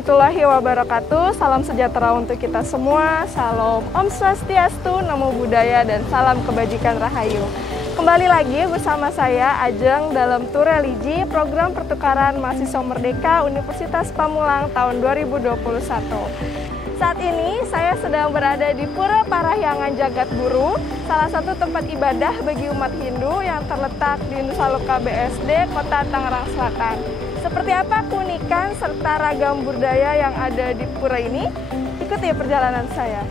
warahmatullahi wabarakatuh. Salam sejahtera untuk kita semua. Salam Om Swastiastu, Namo Buddhaya, dan salam kebajikan Rahayu. Kembali lagi bersama saya Ajeng dalam Tour Religi, program pertukaran mahasiswa merdeka Universitas Pamulang tahun 2021. Saat ini saya sedang berada di Pura Parahyangan Jagat Guru, salah satu tempat ibadah bagi umat Hindu yang terletak di Nusa Loka BSD, Kota Tangerang Selatan. Seperti apa keunikan serta ragam budaya yang ada di pura ini? Ikuti perjalanan saya.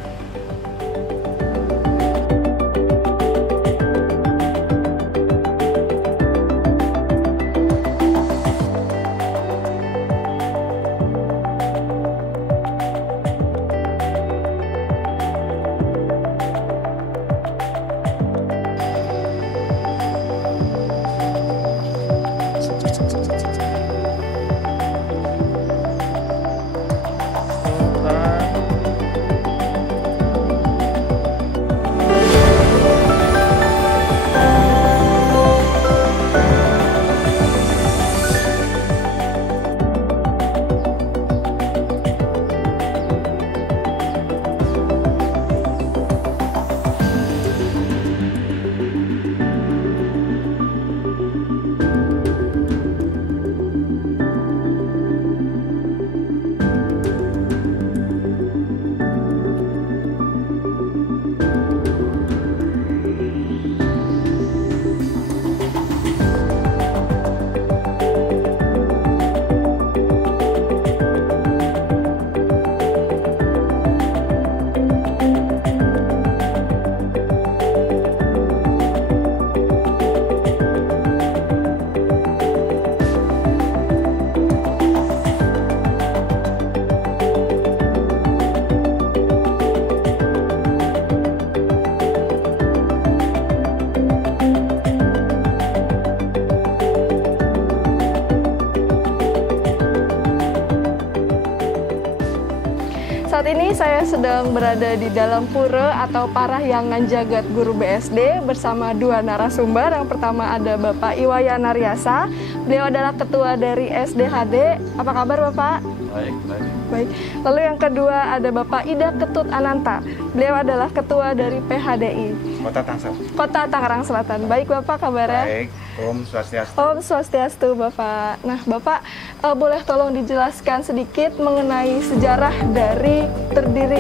Saat ini saya sedang berada di dalam pura atau Parahyangan Jagat Guru BSD bersama dua narasumber. Yang pertama ada Bapak Iwaya Naryasa, beliau adalah ketua dari SDHD. Apa kabar Bapak? Baik, baik. Baik. Lalu yang kedua ada Bapak Ida Ketut Ananta, beliau adalah ketua dari PHDI Kota Tangsel. Kota Tangerang Selatan. Baik Bapak, kabarnya? Baik, Om Swastiastu. Om Swastiastu Bapak. Nah Bapak, boleh tolong dijelaskan sedikit mengenai sejarah dari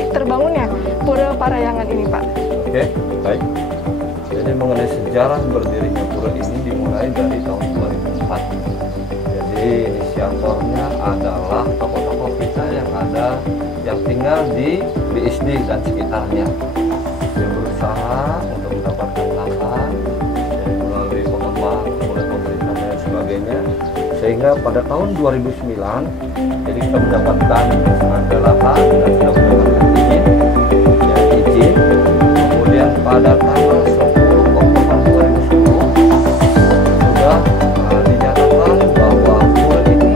terbangunnya Pura Parahyangan ini Pak? Oke, baik. Jadi mengenai sejarah berdirinya pura ini dimulai dari tahun 2004. Jadi inisiatornya adalah tokoh-tokoh kita yang tinggal di BSD dan sekitarnya. Dia berusaha untuk mendapatkan lahan melalui pengembang, kemudian pemerintah dan sebagainya. Sehingga pada tahun 2009, jadi kita mendapatkan ada lahan dan sudah mendapatkan izin. Kemudian pada tanggal 10 Oktober 2010 sudah dinyatakan bahwa pura ini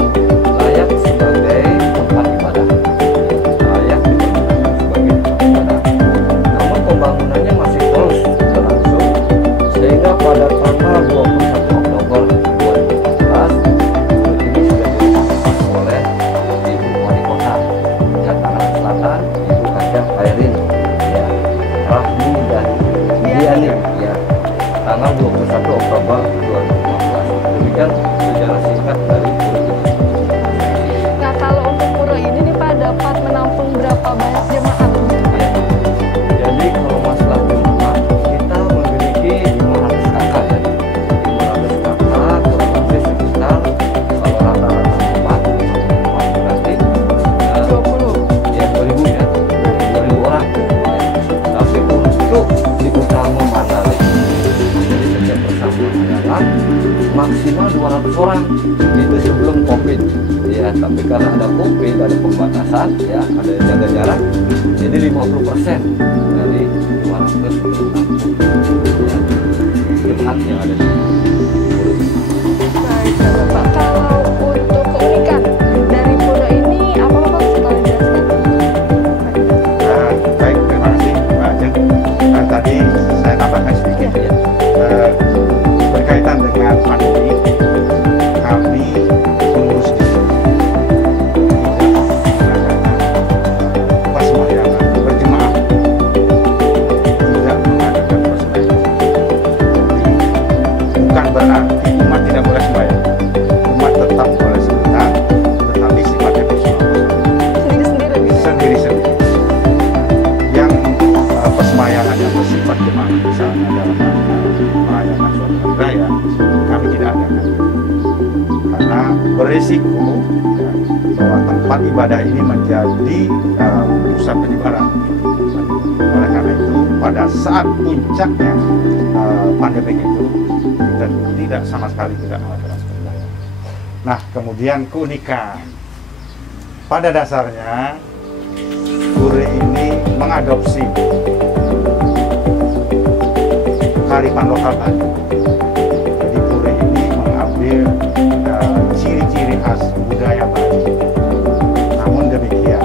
layak sebagai tempat ibadah, layak dipergunakan sebagai tempat ibadah. Namun pembangunannya masih terus berlangsung sehingga pada tanggal 21 Oktober 2014 pura ini sudah diresmikan oleh Ibu Wali Kota Tangerang Selatan, Ibu Hajah Khairin ya, Rahmi dan Diani ya, tanggal 21 Oktober 2015. Demikian sejarah singkat dari pura ini. Nah kalau untuk pura ini nih Pak dapat menampung berapa banyak jemaat? Ya. Jadi kalau masalah jemaah kita memiliki 500 kakak ya. 500 kakak kurang lebih sekitar kalau rata-rata tempat berarti 20. ya 2000 ya 2000 orang ya. Tapi untuk di utama Mandalika jadi setiap persamaan adalah maksimal 200 orang itu sebelum COVID ya, tapi karena ada COVID ada pembatasan ya, ada jaga jarak jadi 50% dari 200 ya, jemaat yang ada di Baik Bapak, kalau untuk keunikan dari pura ini apa Bapak bisa tolong jelaskan? Baik, terima kasih Mbak Ajeng. Tadi saya tambahkan sedikit ya. Berkaitan dengan pandemi, kami mengurus di sini tidak berisiko ya, bahwa tempat ibadah ini menjadi pusat penyebaran. Oleh karena itu, pada saat puncaknya pandemi itu, kita tidak sama sekali tidak melakukan seperti. Nah, kemudian keunikan. Pada dasarnya, Pura ini mengadopsi kearifan lokal Bali. Jadi Pura ini mengambil ciri-ciri khas budaya Bali. Namun demikian,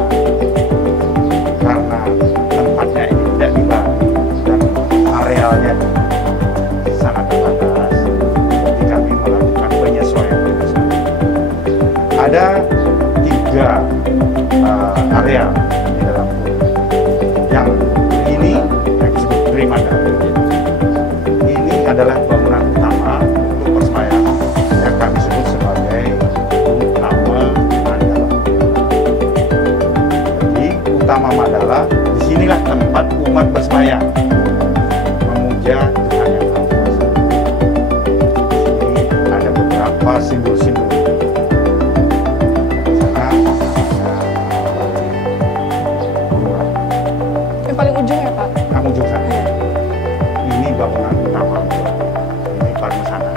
karena tempatnya ini tidak di Bali dan arealnya sangat terbatas, jadi kami melakukan penyesuaian. Ada 3 area di dalam Pura. Yang ini yang disebut Trimandala. Ini adalah bangunan utama untuk persemayahan yang kami sebut sebagai Utama Mandala. Jadi Utama Mandala, disinilah tempat umat bersemayam memuja Tuhan yang Maha Kuasa. Di sini ada beberapa simbol-simbol. Paling ujung ya Pak? Kamu juga. Ini bangunan utama. Ini Parmasana.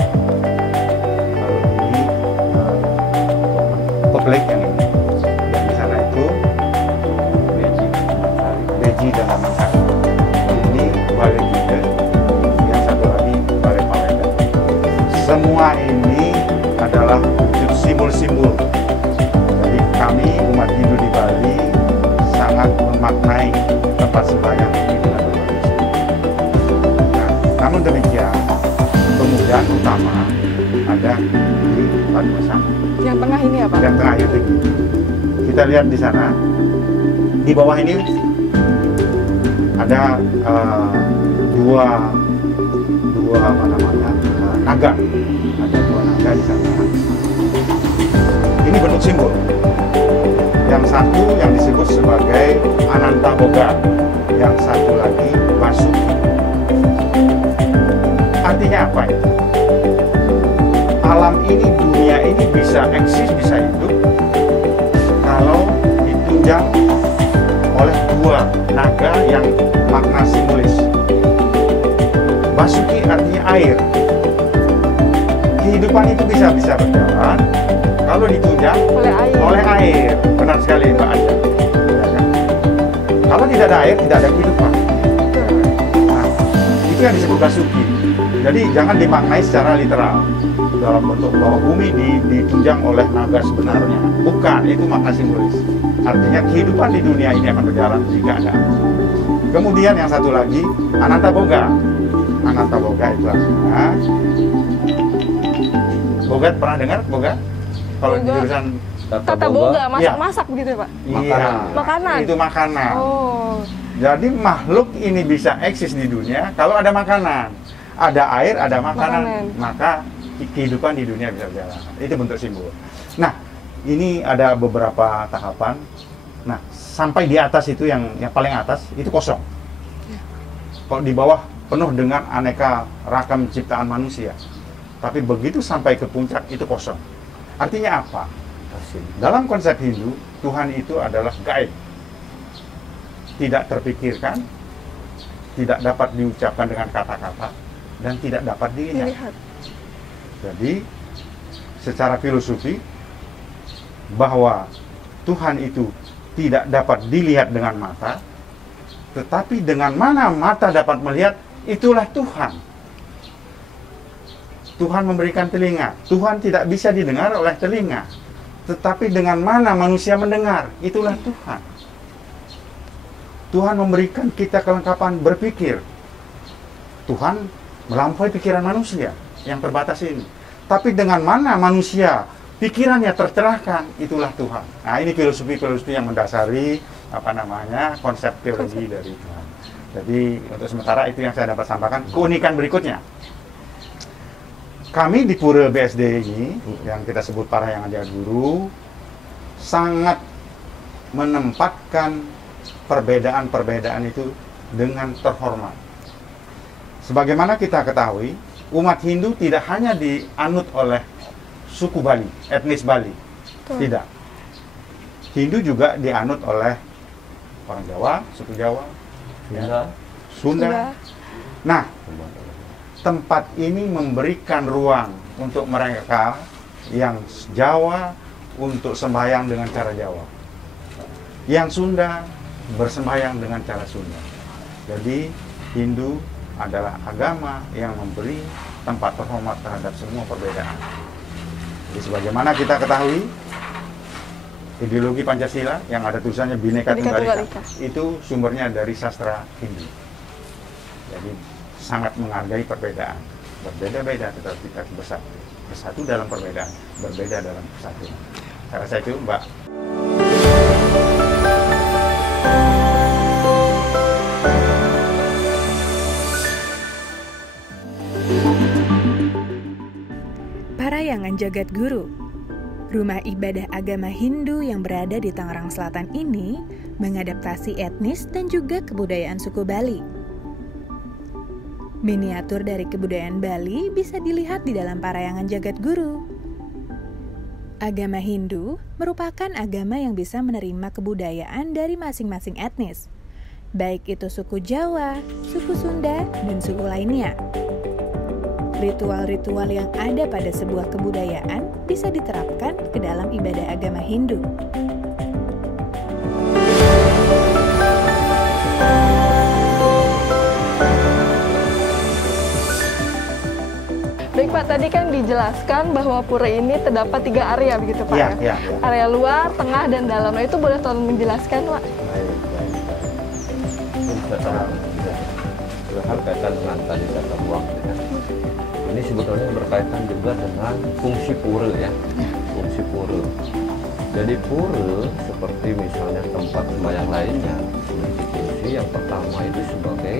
Lalu ini Publik yang ini. Yang di sana itu Beji dan Amansari. Ini Balai Gida. Yang satu lagi Balai Paleda. Semua ini adalah wujud simbol-simbol. Jadi kami umat Hindu di Bali sangat memaknai tempat sembahyang ini dengan berbagai. Nah, namun demikian, pemujaan utama ada di Padmasana. Yang tengah ini ya Pak? Yang tengah itu. Kita lihat di sana, di bawah ini ada dua apa namanya naga. Ada 2 naga di sana. Ini bentuk simbol. Yang satu yang disebut sebagai Ananta Boga, yang satu lagi Basuki. Artinya apa itu? Alam ini, dunia ini bisa eksis, bisa hidup kalau ditunjang oleh 2 naga yang makna simbolis. Basuki artinya air. Kehidupan itu bisa berjalan kalau ditunjang oleh air. Benar sekali Mbak Aja. Kalau tidak ada air, tidak ada kehidupan. Nah, itu yang disebut Basuki. Jadi jangan dimaknai secara literal dalam bentuk bahwa bumi ditunjang oleh naga sebenarnya. Bukan, itu makna simbolis. Artinya kehidupan di dunia ini akan berjalan jika ada air. Kemudian yang satu lagi, Ananta Boga. Ananta Boga itu artinya Boga, pernah dengar Boga? Kalau di jurusan Tata Boga, masak-masak begitu ya Pak? Iya. Makanan? Itu makanan. Oh. Jadi makhluk ini bisa eksis di dunia kalau ada makanan. Ada air, ada makanan. Maka kehidupan di dunia bisa berjalan. Itu bentuk simbol. Nah, ini ada beberapa tahapan. Nah, sampai di atas itu yang paling atas, itu kosong. Kalau di bawah penuh dengan aneka ragam ciptaan manusia. Tapi begitu sampai ke puncak, itu kosong. Artinya apa? Dalam konsep Hindu, Tuhan itu adalah gaib. Tidak terpikirkan, tidak dapat diucapkan dengan kata-kata, dan tidak dapat dilihat. Jadi, secara filosofi, bahwa Tuhan itu tidak dapat dilihat dengan mata, tetapi dengan mana mata dapat melihat, itulah Tuhan. Tuhan memberikan telinga. Tuhan tidak bisa didengar oleh telinga. Tetapi dengan mana manusia mendengar, itulah Tuhan. Tuhan memberikan kita kelengkapan berpikir. Tuhan melampaui pikiran manusia yang terbatas ini. Tapi dengan mana manusia pikirannya tercerahkan, itulah Tuhan. Nah, ini filosofi-filosofi yang mendasari konsep teologi dari Tuhan. Jadi untuk sementara itu yang saya dapat sampaikan. Keunikan berikutnya, kami di Pura BSD ini, yang kita sebut Parahyangan Guru, sangat menempatkan perbedaan-perbedaan itu dengan terhormat. Sebagaimana kita ketahui, umat Hindu tidak hanya dianut oleh suku Bali, etnis Bali. Tidak. Hindu juga dianut oleh orang Jawa, suku Jawa, Sunda. Nah, tempat ini memberikan ruang untuk mereka yang Jawa untuk sembahyang dengan cara Jawa, yang Sunda bersembahyang dengan cara Sunda. Jadi Hindu adalah agama yang memberi tempat terhormat terhadap semua perbedaan. Jadi sebagaimana kita ketahui, ideologi Pancasila yang ada tulisannya Bhinneka Tunggal Ika itu sumbernya dari sastra Hindu. Jadi sangat menghargai perbedaan, berbeda-beda tetapi kita bersatu, bersatu dalam perbedaan, berbeda dalam kesatuan. Saya rasa itu, Mbak. Parayangan Jagat Guru. Rumah ibadah agama Hindu yang berada di Tangerang Selatan ini mengadaptasi etnis dan juga kebudayaan suku Bali. Miniatur dari kebudayaan Bali bisa dilihat di dalam Parayangan Jagat Guru. Agama Hindu merupakan agama yang bisa menerima kebudayaan dari masing-masing etnis, baik itu suku Jawa, suku Sunda, dan suku lainnya. Ritual-ritual yang ada pada sebuah kebudayaan bisa diterapkan ke dalam ibadah agama Hindu. Baik Pak, tadi kan dijelaskan bahwa pura ini terdapat 3 area begitu Pak? Ya. Area luar, tengah, dan dalam. Nah, itu boleh tolong menjelaskan Pak? Berkaitan dengan tadi kata buang. Ini sebetulnya berkaitan juga dengan fungsi pura ya, fungsi pura. Jadi pura seperti misalnya tempat sembahyang lainnya memiliki fungsi yang pertama itu sebagai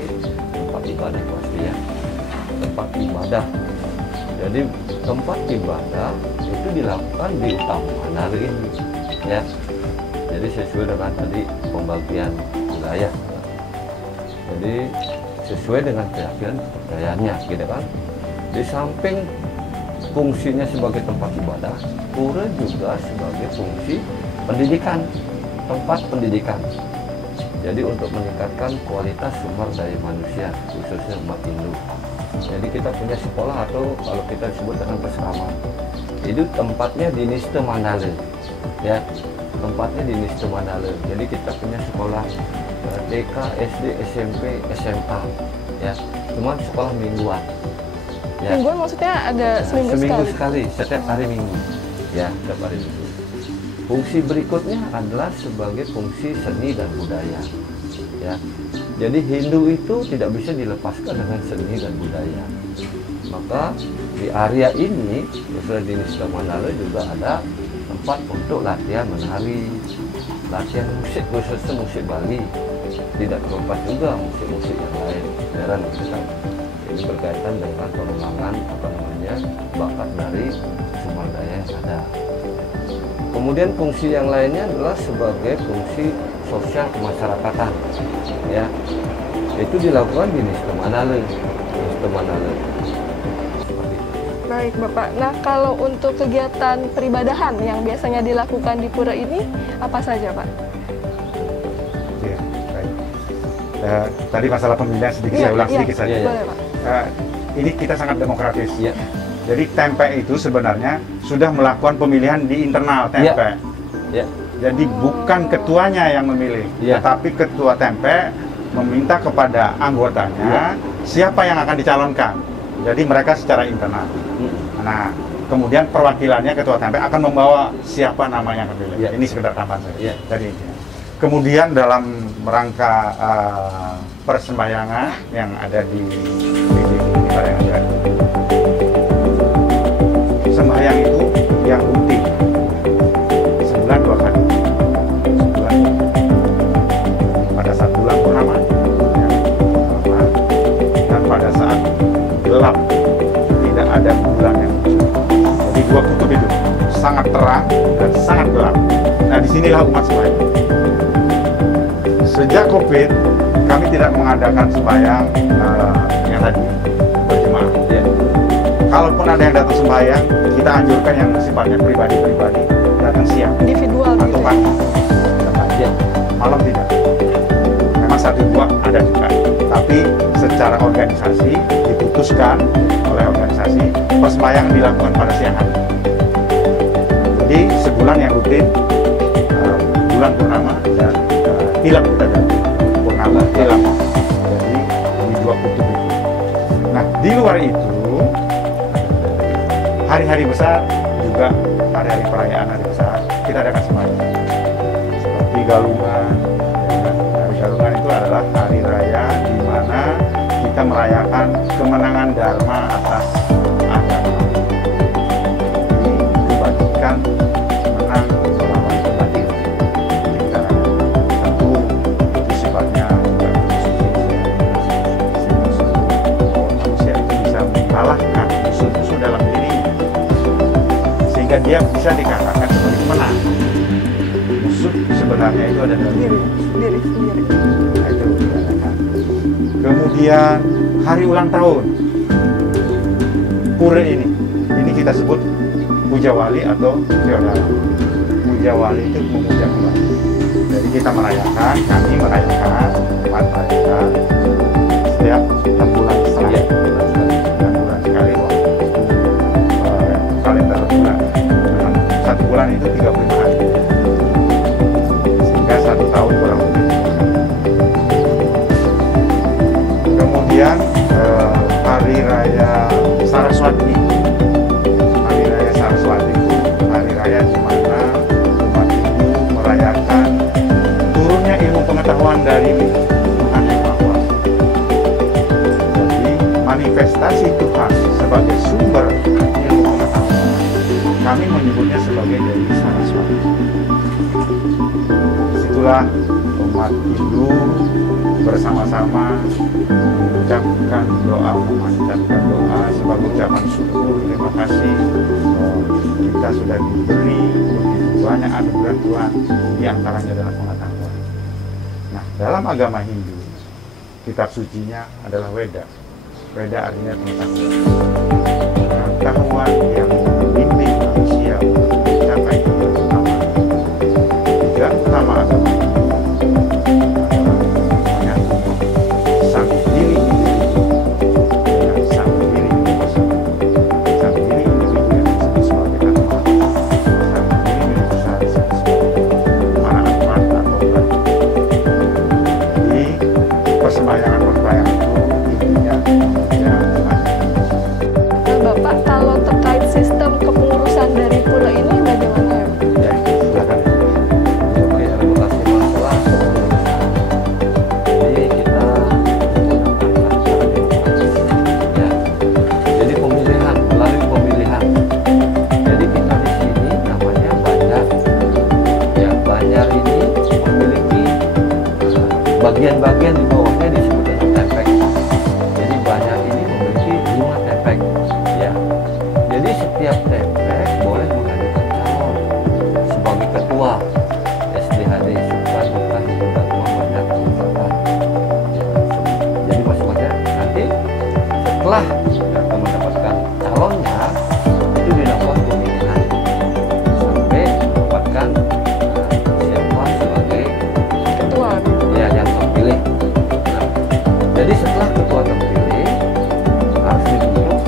tempat ibadah pasti ya, tempat ibadah. Jadi tempat ibadah itu dilakukan di utama hari ini ya. Jadi sesuai dengan tadi pembagian wilayah. Jadi sesuai dengan keyakinan kepercayaannya gitu kan. Di samping fungsinya sebagai tempat ibadah, pura juga sebagai fungsi pendidikan, tempat pendidikan. Jadi untuk meningkatkan kualitas sumber daya manusia, khususnya umat Hindu. Jadi kita punya sekolah atau kalau kita sebut dengan pesrama, itu tempatnya di Niste Mandala, ya, tempatnya di Niste Mandala. Jadi kita punya sekolah TK, SD, SMP, SMA, ya, cuma sekolah mingguan. Ya. Mingguan maksudnya ada seminggu sekali, setiap hari Minggu. Ya, setiap hari Minggu. Fungsi berikutnya adalah sebagai fungsi seni dan budaya. Ya. Jadi Hindu itu tidak bisa dilepaskan dengan seni dan budaya. Maka di area ini, khususnya di Niste Mandala juga ada tempat untuk latihan menari, latihan musik, khususnya musik Bali. Tidak terlepas juga musik-musik yang lain. Heran kita. Ini berkaitan dengan pengembangan bakat dari sumber daya yang ada. Kemudian fungsi yang lainnya adalah sebagai fungsi sosial kemasyarakatan, ya. Itu dilakukan di Niste Mandala. Baik Bapak. Nah, kalau untuk kegiatan peribadahan yang biasanya dilakukan di pura ini apa saja Pak? Ya, baik. Tadi masalah pemilihan sedikit saya ulang sedikit saja. Boleh Pak. Ini kita sangat demokratis. Ya. Jadi Tempe itu sebenarnya sudah melakukan pemilihan di internal Tempe. Ya. Jadi bukan ketuanya yang memilih, tetapi ketua Tempe meminta kepada anggotanya siapa yang akan dicalonkan. Jadi mereka secara internal. Nah, kemudian perwakilannya ketua Tempe akan membawa siapa nama yang terpilih. Ini sekedar tambahan saja. Jadi kemudian dalam rangka persembahyangan yang ada di Parayangan Jagat Guru, sembahyang itu yang rutin sebulan 2 kali, sebulan pada saat bulan purnama dan pada saat gelap, tidak ada bulan yang muncul. Jadi 2 kutub itu sangat terang dan sangat gelap. Nah, disinilah umat sembahyang. Sejak COVID, kami tidak mengadakan sembahyang yang tadi berjemaah. kalaupun ada yang datang sembahyang, kita anjurkan yang sifatnya pribadi-pribadi datang siang Individual atau gitu ya? pagi. Malam tidak. Memang 1-2 ada juga, tapi secara organisasi diputuskan oleh organisasi persembahyangan dilakukan pada siang hari. Jadi sebulan yang rutin, bulan purnama dan tilam kita bilang. Purnama tilam. Jadi di 2 kutub itu. Nah, di luar itu hari-hari besar juga, hari-hari perayaan hari besar kita adakan sembahyang seperti Galungan. Hari Galungan itu adalah hari raya di mana kita merayakan kemenangan Dharma atas agama. Jadi kebajikan menang melawan kebatilan. Kita tentu itu sifatnya juga manusia itu bisa mengalahkan musuh-musuh dalam dirinya, sehingga dia bisa dikatakan sebagai pemenang. Musuh sebenarnya itu ada dalam diri sendiri. Nah, itu dikatakan. Kemudian hari ulang tahun Pura ini kita sebut Puja Wali atau Theodala. Puja Wali itu memuja kembali. Jadi kita merayakan, kami merayakan, umat merayakan setiap 6 bulan sekali. 6 bulan sekali waktu kalender bulan. 1 bulan itu 35 hari. Sehingga 1 tahun kurang lebih. Kemudian hari raya Saraswati. Hari raya Saraswati itu hari raya di mana umat Hindu merayakan turunnya ilmu pengetahuan dari Tuhan Yang Maha Kuasa. Jadi manifestasi Tuhan sebagai sumber ilmu pengetahuan, kami menyebutnya sebagai Dewi Saraswati. Disitulah umat Hindu bersama-sama mengucapkan doa, memanjatkan doa sebagai ucapan syukur, terima kasih kita sudah diberi begitu banyak anugerah Tuhan, di antaranya adalah pengetahuan. Nah, dalam agama Hindu, kitab sucinya adalah Weda. Weda artinya pengetahuan. Pengetahuan yang membimbing manusia untuk mencapai tujuan utama. Tujuan utama agama bagian-bagian di bawahnya disebut dengan tepek. Jadi banyak ini memiliki 5 tepek, ya. Jadi setiap tepek boleh mengajukan calon sebagai ketua SDHD Sukan Bukan Bukan Muhammadiyah Kabupaten. Jadi maksudnya nanti setelah kita mendapatkan calonnya itu dilakukan pemilihan sampai mendapatkan siapa sebagai Ketua. ya yang terpilih. Nah, jadi setelah ketua terpilih harus dibentuk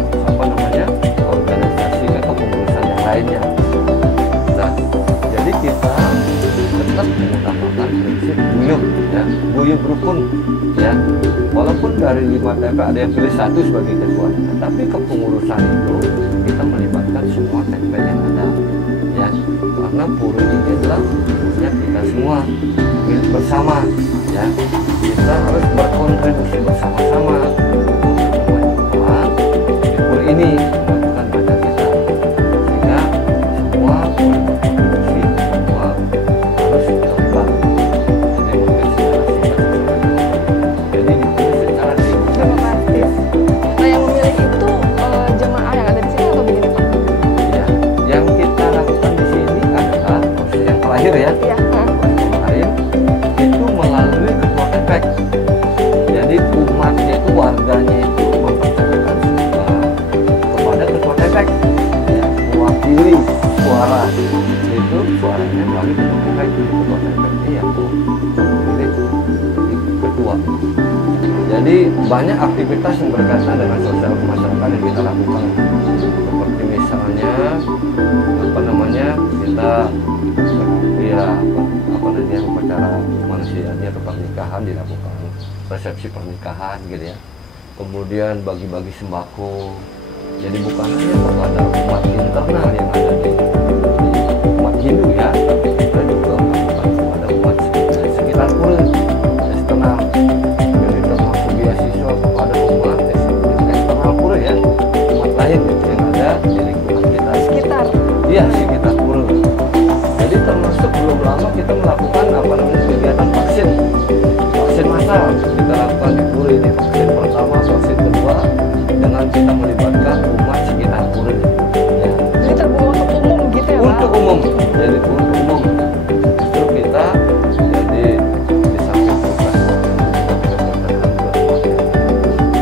organisasi atau pengurusan yang lainnya. Nah, jadi kita tetap mengutamakan prinsip guyub, ya, guyub rukun, ya. Walaupun dari 5 TP ada yang pilih 1 sebagai ketuanya, tapi kepengurusan itu kita melibatkan semua TP yang ada, ya. Karena pura ini adalah punya kita semua milik bersama, ya. Kita harus berkontribusi bersama-sama untuk memajukan di pura ini, memajukan badan kita, sehingga semua berkontribusi, semua harus terlibat. Jadi mungkin secara singkat, jadi dipilih secara Demokratis. Nah, yang memilih itu jemaah yang ada di sini atau begini Pak? ya, yang kita lakukan di sini adalah proses yang terakhir, ya. Iya. Kemarin itu melalui ketua TPEK. Jadi umatnya itu, warganya itu mempercayakan kepada ketua suara itu suaranya melalui ketua TPP. Ketua TPP yang memilih ketua. Jadi banyak aktivitas yang berkaitan dengan sosial masyarakat yang kita lakukan, seperti misalnya kita upacara manusianya atau pernikahan dilakukan, resepsi pernikahan gitu ya. Kemudian bagi-bagi sembako. Jadi bukan hanya kepada umat internal yang ada di umat Hindu ya, tapi kita juga melakukan kepada umat sekitar pura eksternal. Jadi termasuk beasiswa kepada umat eksternal pura ya, umat lain yang ada di lingkungan kita Sekitar. Iya, sekitar pura. Jadi termasuk belum lama kita melakukan kegiatan vaksin massal. Kita lakukan di pura ini, vaksin pertama, vaksin kedua, dengan kita melibatkan umat sekitar pura. Ya. Ini terbuka untuk umum gitu ya, Pak? Untuk umum, jadi untuk umum. Justru kita jadi di samping program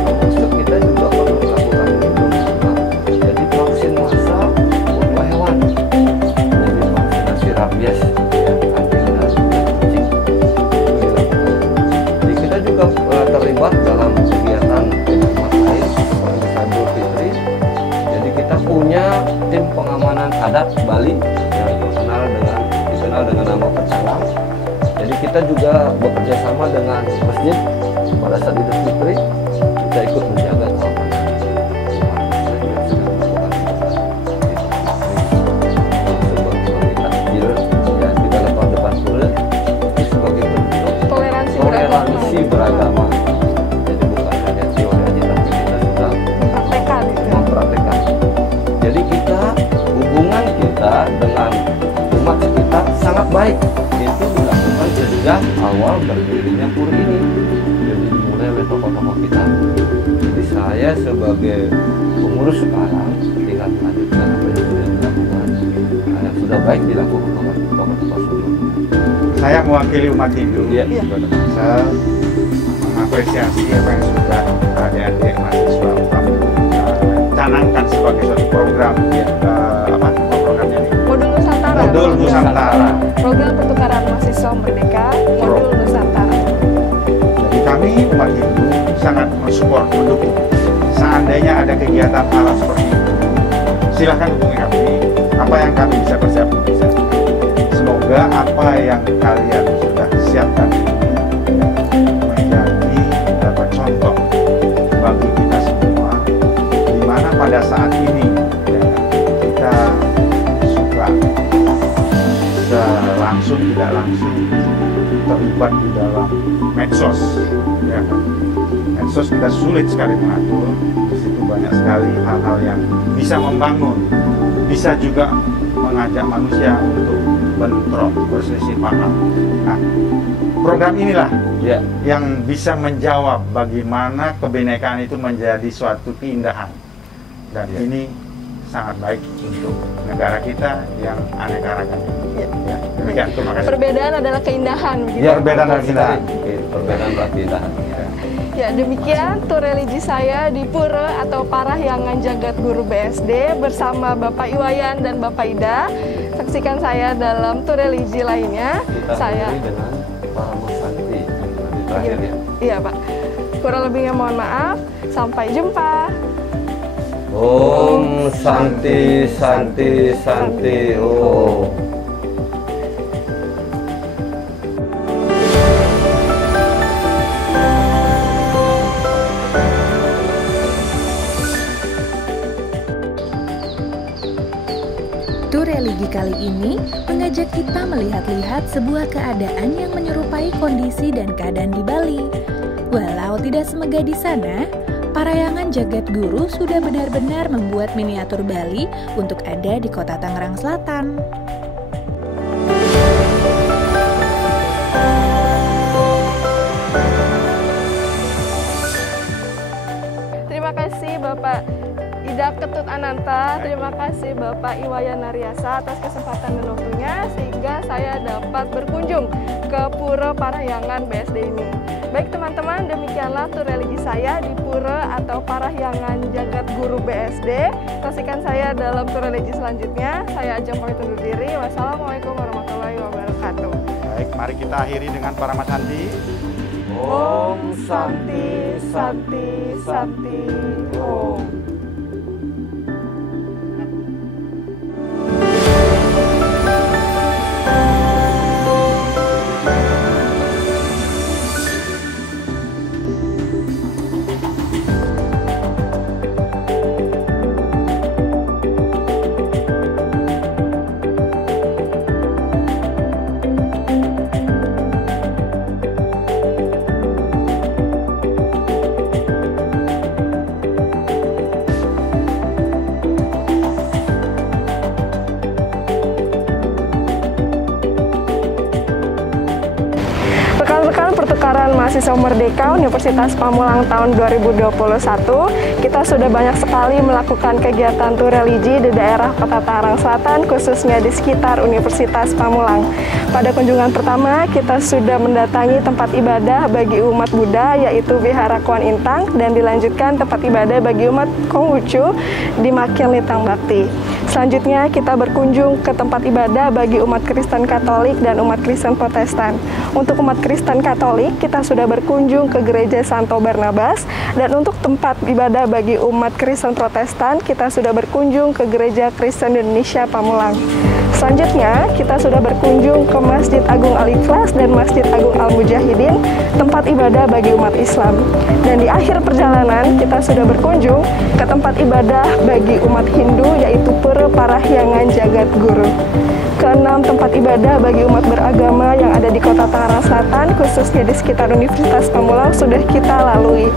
termasuk kita juga perlu melakukan ini belum lama. Jadi vaksin massal untuk hewan. Jadi vaksinasi rabies ya, anjing dan kucing. Jadi kita juga terlibat dalam kegiatan umat lain seperti Idul Fitri. Jadi kita punya tim pengamanan adat Bali yang dikenal dengan nama Pecalang. Jadi kita juga bekerja sama dengan masjid pada saat Idul Fitri. Kita ikut menjaga keamanan umat Muslim yang sedang melakukan ibadah sebagai takbir ya di dalam depan pura sebagai bentuk toleransi beragama. Jadi bukan hanya teori aja, tapi kita sudah Praktekan itu. mempraktekkan. Jadi hubungan kita dengan umat sekitar sangat baik. Itu dilakukan sejak awal berdirinya pura ini. Jadi dimulai oleh tokoh-tokoh kita. Jadi saya sebagai pengurus sekarang tinggal melanjutkan apa yang sudah dilakukan, yang sudah baik dilakukan tokoh-tokoh sebelumnya. Saya mewakili umat Hindu. Iya. Saya mengapresiasi apa yang sudah adik-adik mahasiswa canangkan sebagai suatu program programnya ini? Modul Nusantara. Modul Nusantara. Program pertukaran mahasiswa merdeka Modul Nusantara. Jadi kami umat Hindu sangat mensupport, mendukung. Seandainya ada kegiatan hal seperti itu, silahkan hubungi kami. Apa yang kami bisa persiapkan bisa. Semoga apa yang kalian sudah siapkan menjadi contoh bagi kita semua, di mana pada saat ini ya, kita suka langsung tidak langsung terlibat di dalam medsos. Ya, medsos kita sulit sekali mengatur. Di situ banyak sekali hal-hal yang bisa membangun, bisa juga mengajak manusia untuk bentrok, berselisih paham. Nah, program inilah yang bisa menjawab bagaimana kebinekaan itu menjadi suatu keindahan. Dan ini sangat baik untuk negara kita yang aneka ragam ini. Ya, demikian, terima kasih. Perbedaan adalah keindahan. Gitu. Ya, perbedaan adalah keindahan. Perbedaan adalah keindahan. Ya, demikian tur religi saya di Pura atau Parahyangan Jagat Guru BSD bersama Bapak Iwayan dan Bapak Ida. Saksikan saya dalam tur religi lainnya. Kita saya dengan para Musanti nanti terakhir ya. Iya, Pak. Kurang lebihnya mohon maaf. Sampai jumpa. Om Santi Santi Santi Om. Tur religi kali ini mengajak kita melihat-lihat sebuah keadaan yang menyerupai kondisi dan keadaan di Bali. Walau tidak semegah di sana, Parahyangan Jagat Guru sudah benar-benar membuat miniatur Bali untuk ada di kota Tangerang Selatan. Terima kasih Bapak Ida Ketut Ananta, terima kasih Bapak Iwayan Naryasa atas kesempatan dan waktunya sehingga saya dapat berkunjung ke Pura Parahyangan BSD ini. Baik teman-teman, demikianlah tur religi saya di Pura atau Parahyangan Jagat Guru BSD. Saksikan saya dalam tur religi selanjutnya. Saya Ajeng pamit undur diri. Wassalamualaikum warahmatullahi wabarakatuh. Baik, mari kita akhiri dengan Parama Santi. Om Santi Santi Santi Om. Rekan-rekan pertukaran mahasiswa Merdeka Universitas Pamulang tahun 2021, kita sudah banyak sekali melakukan kegiatan tur religi di daerah Kota Tangerang Selatan, khususnya di sekitar Universitas Pamulang. Pada kunjungan pertama, kita sudah mendatangi tempat ibadah bagi umat Buddha, yaitu Vihara Kuan Intang, dan dilanjutkan tempat ibadah bagi umat Konghucu di Makin Litang Bakti. Selanjutnya, kita berkunjung ke tempat ibadah bagi umat Kristen Katolik dan umat Kristen Protestan. Untuk umat Kristen Katolik, kita sudah berkunjung ke Gereja Santo Barnabas, dan untuk tempat ibadah bagi umat Kristen Protestan, kita sudah berkunjung ke Gereja Kristen Indonesia Pamulang. Selanjutnya, kita sudah berkunjung ke Masjid Agung Al-Ikhlas dan Masjid Agung Al-Mujahidin, tempat ibadah bagi umat Islam. Dan di akhir perjalanan, kita sudah berkunjung ke tempat ibadah bagi umat Hindu, yaitu Pura Parahyangan Jagat Guru. Keenam tempat ibadah bagi umat beragama yang ada di Kota Tangerang Selatan, khususnya di sekitar Universitas Pamulang, sudah kita lalui.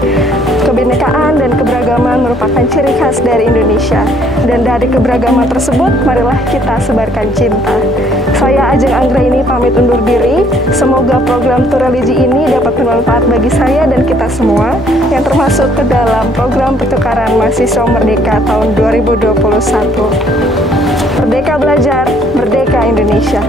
Kebinekaan dan keberagaman merupakan ciri khas dari Indonesia. Dan dari keberagaman tersebut, marilah kita sebarkan cinta. Saya Ajeng Anggraini pamit undur diri. Semoga program tur religi ini dapat bermanfaat bagi saya dan kita semua, yang termasuk ke dalam program pertukaran mahasiswa Merdeka tahun 2021. Merdeka belajar, merdeka Indonesia.